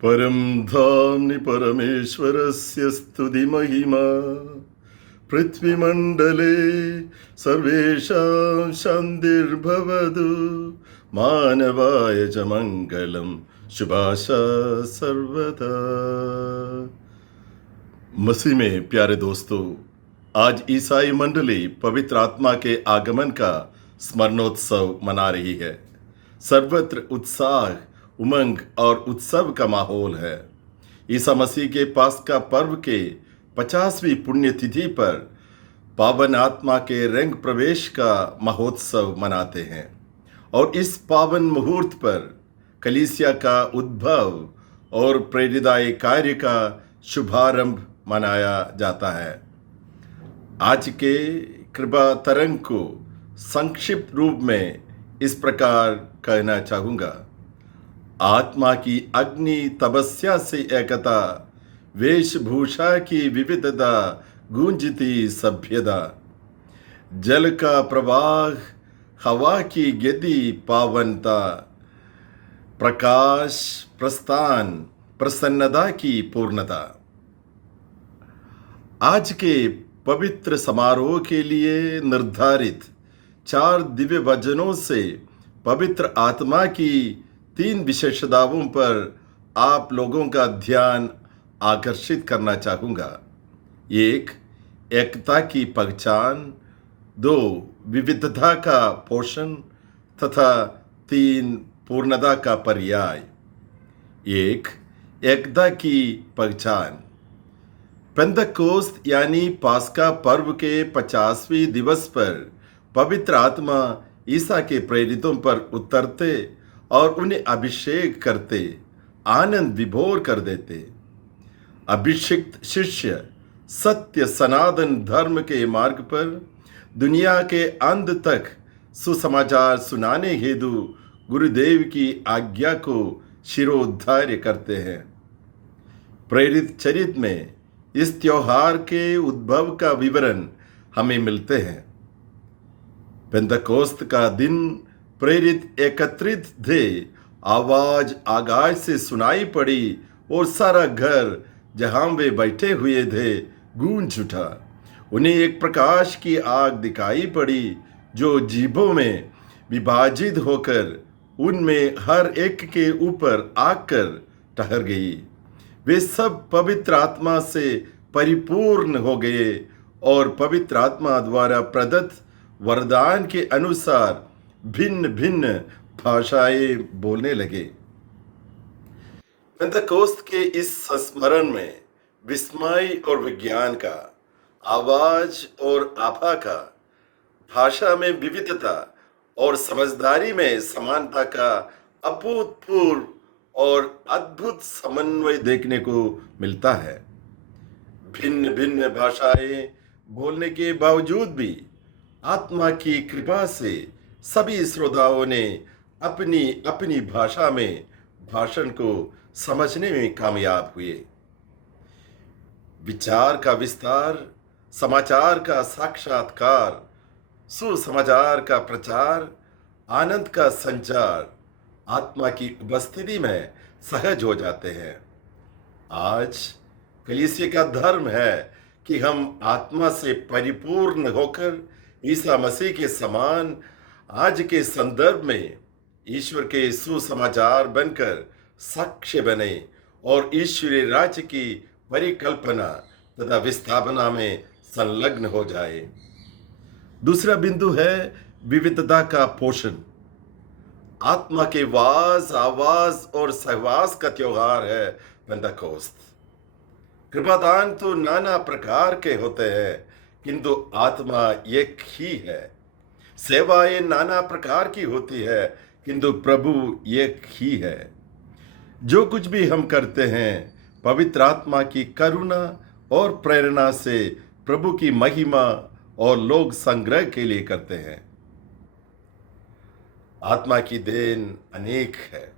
परं धाम्नि परमेश्वरस्य स्तुतिमहिमा पृथ्वीमण्डले सर्वेषां शान्तिर्भवतु। मानवाय च मङ्गलं शुभाशा सर्वदा। मसीह में प्यारे दोस्तों, आज ईसाई मंडली पवित्र आत्मा के आगमन का स्मरणोत्सव मना रही है। सर्वत्र उत्साह, उमंग और उत्सव का माहौल है। ईसा मसीह के पास्का पर्व के 50वीं पुण्यतिथि पर पावन आत्मा के रंग प्रवेश का महोत्सव मनाते हैं और इस पावन मुहूर्त पर कलीसिया का उद्भव और प्रेरिताई कार्य का शुभारंभ मनाया जाता है। आज के कृपा तरंग को संक्षिप्त रूप में इस प्रकार कहना चाहूँगा। आत्मा की अग्नि तपस्या से एकता, वेशभूषा की विविधता, गूंजती सभ्यता, जल का प्रवाह, हवा की गति पावनता, प्रकाश प्रस्थान, प्रसन्नता की पूर्णता। आज के पवित्र समारोह के लिए निर्धारित 4 दिव्य वचनों से पवित्र आत्मा की 3 विशेषताओं पर आप लोगों का ध्यान आकर्षित करना चाहूँगा। 1. एकता की पहचान, 2. विविधता का पोषण तथा 3. पूर्णता का पर्याय। 1. एकता की पहचान। पेंतकोस्त यानी पास्का पर्व के 50वें दिवस पर पवित्र आत्मा ईसा के प्रेरितों पर उतरते और उन्हें अभिषेक करते, आनंद विभोर कर देते। अभिषिक्त शिष्य सत्य सनातन धर्म के मार्ग पर दुनिया के अंत तक सुसमाचार सुनाने हेतु गुरुदेव की आज्ञा को शिरोधार्य करते हैं। प्रेरित चरित्र में इस त्योहार के उद्भव का विवरण हमें मिलते हैं। पेंतकोस्त का दिन प्रेरित एकत्रित थे, आवाज आकाश से सुनाई पड़ी और सारा घर जहां वे बैठे हुए थे गूंज उठा। उन्हें एक प्रकाश की आग दिखाई पड़ी जो जीभों में विभाजित होकर उनमें हर एक के ऊपर आकर ठहर गई। वे सब पवित्र आत्मा से परिपूर्ण हो गए और पवित्र आत्मा द्वारा प्रदत्त वरदान के अनुसार भिन्न भिन्न भाषाएं बोलने लगे। पेंतकोस्त के इस संस्मरण में विस्मय और विज्ञान का, आवाज और आभा का, भाषा में विविधता और समझदारी में समानता का अभूतपूर्व और अद्भुत समन्वय देखने को मिलता है। भिन्न भिन्न भाषाएं बोलने के बावजूद भी आत्मा की कृपा से सभी श्रोताओं ने अपनी अपनी भाषा में भाषण को समझने में कामयाब हुए। विचार का विस्तार, समाचार का साक्षात्कार, सुसमाचार का प्रचार, आनंद का संचार आत्मा की उपस्थिति में सहज हो जाते हैं। आज कलीसिया का धर्म है कि हम आत्मा से परिपूर्ण होकर ईसा मसीह के समान आज के संदर्भ में ईश्वर के सुसमाचार बनकर साक्ष्य बने और ईश्वरीय राज्य की परिकल्पना तथा विस्थापना में संलग्न हो जाए। दूसरा बिंदु है विविधता का पोषण। आत्मा के वास, आवाज और सहवास का त्योहार है पेंतकोस्त। कृपादान तो नाना प्रकार के होते हैं, किंतु आत्मा एक ही है। सेवाएं नाना प्रकार की होती है, किंतु प्रभु एक ही है। जो कुछ भी हम करते हैं पवित्र आत्मा की करुणा और प्रेरणा से प्रभु की महिमा और लोक संग्रह के लिए करते हैं। आत्मा की देन अनेक है,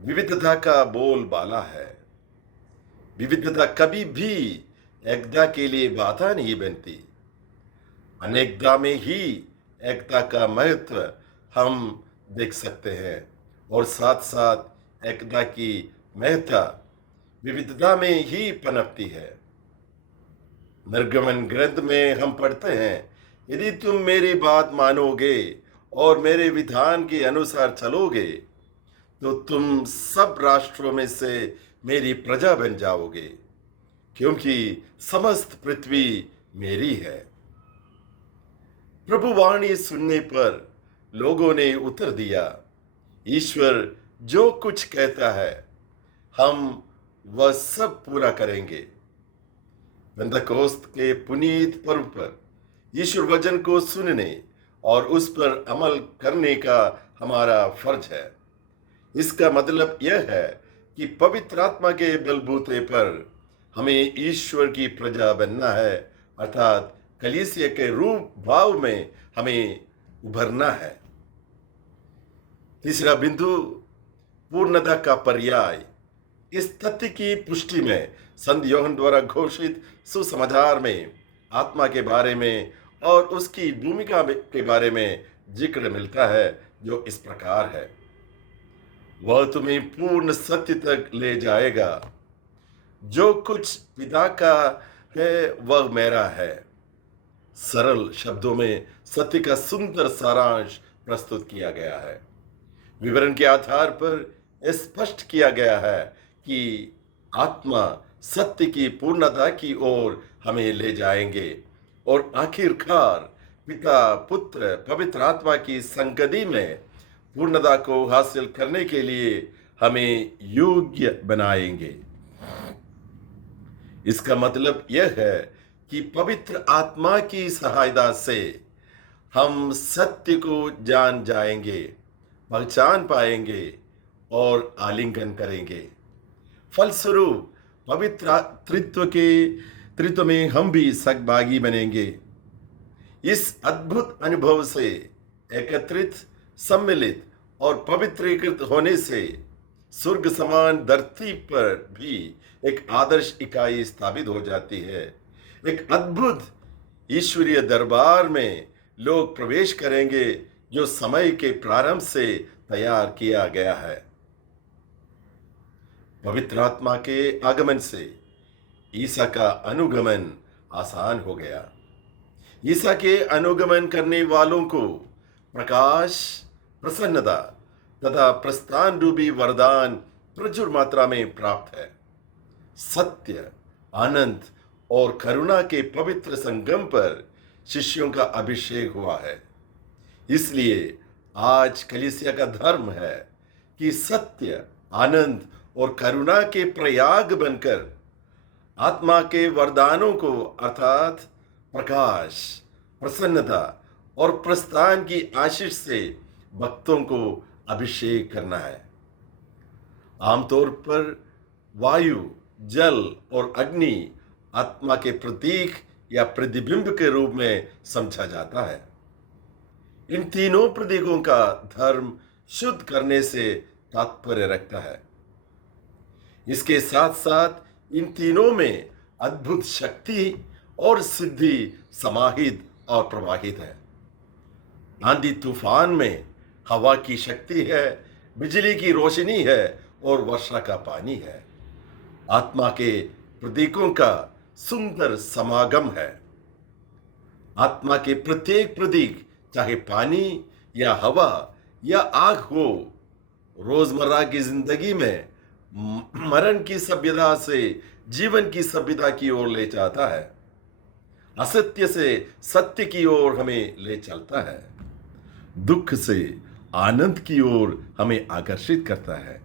विविधता का बोलबाला है। विविधता कभी भी एकता के लिए बाधा नहीं बनती। अनेकता में ही एकता का महत्व हम देख सकते हैं और साथ साथ एकता की महत्ता विविधता में ही पनपती है। निर्गमन ग्रंथ में हम पढ़ते हैं, यदि तुम मेरी बात मानोगे और मेरे विधान के अनुसार चलोगे तो तुम सब राष्ट्रों में से मेरी प्रजा बन जाओगे, क्योंकि समस्त पृथ्वी मेरी है। प्रभु वाणी सुनने पर लोगों ने उत्तर दिया, ईश्वर जो कुछ कहता है हम वह सब पूरा करेंगे। पेंतकोस्त के पुनीत पर्व पर ईश्वर वचन को सुनने और उस पर अमल करने का हमारा फर्ज है। इसका मतलब यह है कि पवित्र आत्मा के बलबूते पर हमें ईश्वर की प्रजा बनना है, अर्थात कलीसिया के रूप भाव में हमें उभरना है। तीसरा बिंदु, पूर्णता का पर्याय। इस तथ्य की पुष्टि में संत योहन द्वारा घोषित सुसमाचार में आत्मा के बारे में और उसकी भूमिका के बारे में जिक्र मिलता है, जो इस प्रकार है, वह तुम्हें पूर्ण सत्य तक ले जाएगा। जो कुछ पिता का है वह मेरा है। सरल शब्दों में सत्य का सुंदर सारांश प्रस्तुत किया गया है। विवरण के आधार पर स्पष्ट किया गया है कि आत्मा सत्य की पूर्णता की ओर हमें ले जाएंगे और आखिरकार पिता, पुत्र, पवित्र आत्मा की संगति में पूर्णता को हासिल करने के लिए हमें योग्य बनाएंगे। इसका मतलब यह है कि पवित्र आत्मा की सहायता से हम सत्य को जान जाएंगे, पहचान पाएंगे और आलिंगन करेंगे। फलस्वरूप पवित्र त्रित्व में हम भी सहभागी बनेंगे। इस अद्भुत अनुभव से एकत्रित, सम्मिलित और पवित्रीकृत होने से स्वर्ग समान धरती पर भी एक आदर्श इकाई स्थापित हो जाती है। एक अद्भुत ईश्वरीय दरबार में लोग प्रवेश करेंगे, जो समय के प्रारंभ से तैयार किया गया है। पवित्र आत्मा के आगमन से ईसा का अनुगमन आसान हो गया। ईसा के अनुगमन करने वालों को प्रकाश, प्रसन्नता तथा प्रस्थान रूपी वरदान प्रचुर मात्रा में प्राप्त है। सत्य, आनंद और करुणा के पवित्र संगम पर शिष्यों का अभिषेक हुआ है। इसलिए आज कलीसिया का धर्म है कि सत्य, आनंद और करुणा के प्रयाग बनकर आत्मा के वरदानों को, अर्थात प्रकाश, प्रसन्नता और प्रस्थान की आशीष से भक्तों को अभिषेक करना है। आमतौर पर वायु, जल और अग्नि आत्मा के प्रतीक या प्रतिबिंब के रूप में समझा जाता है। इन तीनों प्रतीकों का धर्म शुद्ध करने से तात्पर्य रखता है। इसके साथ साथ इन तीनों में अद्भुत शक्ति और सिद्धि समाहित और प्रवाहित है। आंधी तूफान में हवा की शक्ति है, बिजली की रोशनी है और वर्षा का पानी है। आत्मा के प्रतीकों का सुंदर समागम है। आत्मा के प्रत्येक प्रतीक, चाहे पानी या हवा या आग हो, रोजमर्रा की जिंदगी में मरण की सभ्यता से जीवन की सभ्यता की ओर ले जाता है। असत्य से सत्य की ओर हमें ले चलता है। दुख से आनंद की ओर हमें आकर्षित करता है।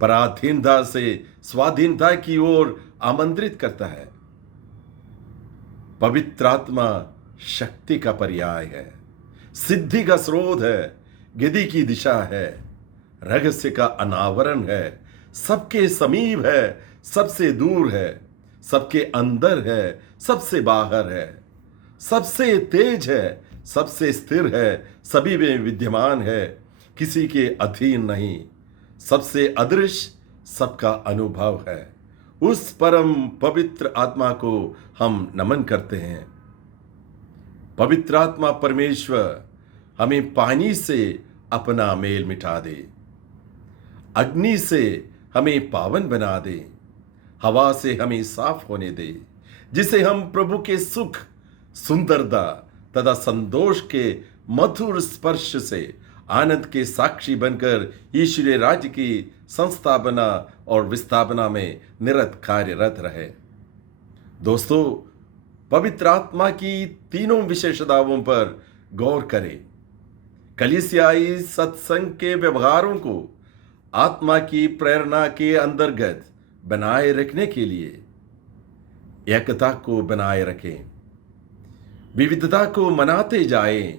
पराधीनता से स्वाधीनता की ओर आमंत्रित करता है। पवित्र आत्मा शक्ति का पर्याय है, सिद्धि का स्रोत है, गति की दिशा है, रहस्य का अनावरण है, सबके समीप है, सबसे दूर है, सबके अंदर है, सबसे बाहर है, सबसे तेज है, सबसे स्थिर है, सभी में विद्यमान है, किसी के अधीन नहीं, सबसे अदृश्य, सबका अनुभव है। उस परम पवित्र आत्मा को हम नमन करते हैं। पवित्र आत्मा परमेश्वर हमें पानी से अपना मेल मिटा दे, अग्नि से हमें पावन बना दे, हवा से हमें साफ होने दे, जिसे हम प्रभु के सुख, सुंदरता तथा संतोष के मधुर स्पर्श से आनंद के साक्षी बनकर ईश्वरीय राज्य की संस्थापना और विस्थापना में निरत कार्यरत रहे। दोस्तों, पवित्र आत्मा की तीनों विशेषताओं पर गौर करें। कलीसियाई सत्संग के व्यवहारों को आत्मा की प्रेरणा के अंतर्गत बनाए रखने के लिए एकता को बनाए रखें, विविधता को मनाते जाएं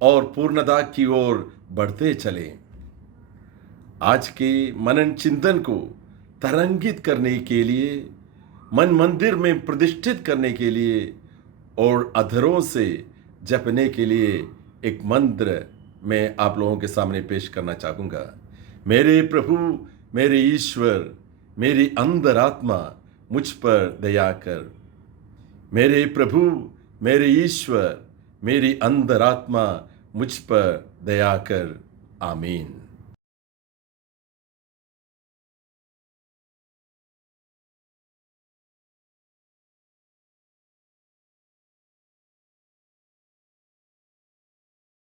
और पूर्णता की ओर बढ़ते चलें। आज के मनन चिंतन को तरंगित करने के लिए, मन मंदिर में प्रतिष्ठित करने के लिए और अधरों से जपने के लिए एक मंत्र मैं आप लोगों के सामने पेश करना चाहूँगा। मेरे प्रभु, मेरे ईश्वर, मेरी अंतरात्मा मुझ पर दया कर। मेरे प्रभु, मेरे ईश्वर, मेरी अंतरात्मा मुझ पर दया कर। आमीन।